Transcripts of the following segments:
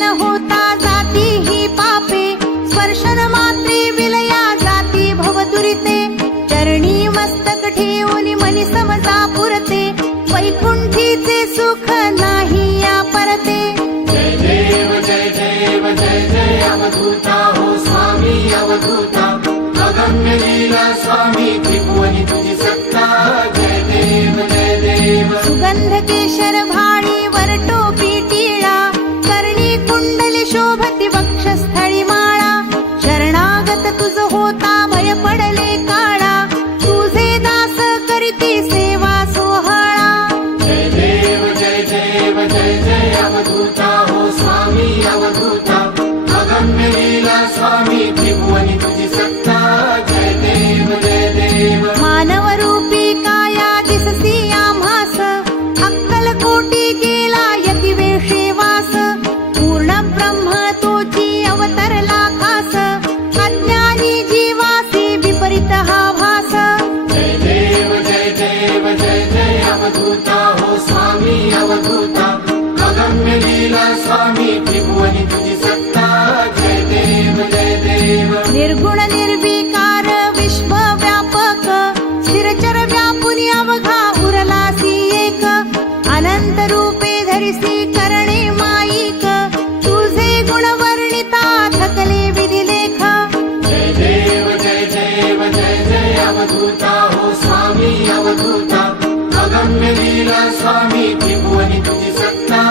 दर्शन होता जाती ही पापे, स्पर्शन मात्रे विलया जाती भवदुरिते, चरणी मस्तक ठेवून मनी समजा पुरते, वैकुंठीचे सुख नाही या परते. जय देव जय देव जय जय अवधूता हो स्वामी अवधूता, अगम्य लीला स्वामी त्रिभुवनी तुझी सत्ता. जय देव जय देव. सुगंध केशर भाळी वर टोपी टिळा, कर्णी कुंडली शोभती वक्षस्थळी माळा, शरणागत तुझ होता भय पडले काळा, तुझे दास करीती सेवा सोहळा. जय देव जय देव जय जय अवधूता हो स्वामी अवधूता, अगम्य लीला स्वामी त्रिभुवनी तुझी सत्ता. जय देव जय देव. मानव रूपी काया दिससी आम्हास, अक्कल कोटी गेला यती वेषे वास, पूर्ण ब्रह्म तोची अवतरला खास, अज्ञानी जीवासी विपरीत हा भास. जय देव जय देव जय जय अवधूता हो स्वामी अवधूता, अगम्य लीला स्वामी त्रिभुवनी तुझी सत्ता. जय देव जय देव. निर्गुण निर्विकार विश्व व्यापक, स्थिरचर व्यापुनी अवघा उरलासी एक, अनंत रूपे धरिसी करणे माईक, तुझे गुण वर्णिता थकले विधिलेख. जय देव जय देव जय जय अवधूता हो स्वामी अवधूता, अगम्य लीला स्वामी त्रिभुवनी तुझी सत्ता.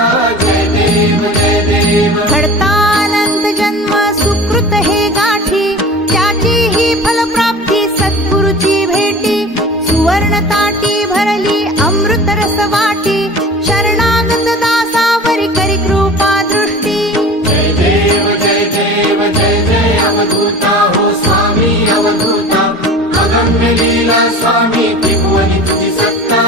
जय देव जय देव. घडता अनंत जन्म सुकृत हे गाठी, त्याची ही फलप्राप्ती सद्गुरुची भेटी, सुवर्ण ताटी भरली अमृत रस वाटी, शरणागत दासावरी करी कृपा दृष्टी. जय देव जय देव जय जय अवधूता हो स्वामी अवधूता, अगम्य लीला स्वामी त्रिभुवनी तुझी सत्ता.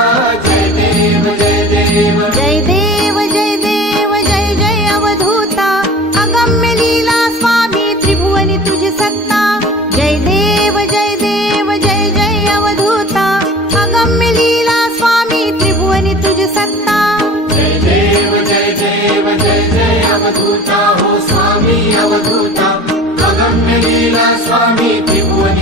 जय देव जय देव. जय देव जय देव जय जय अवधूता, अगम्य लीला स्वामी त्रिभुवनी तुझी सत्ता. जय देव जय देव जय जय अवधूता, अगम्य लीला स्वामी त्रिभुवनी तुझी सत्ता. जय देव जय देव जय जय अवधूता हो स्वामी अवधूता, अगम्य लीला स्वामी त्रिभुवनी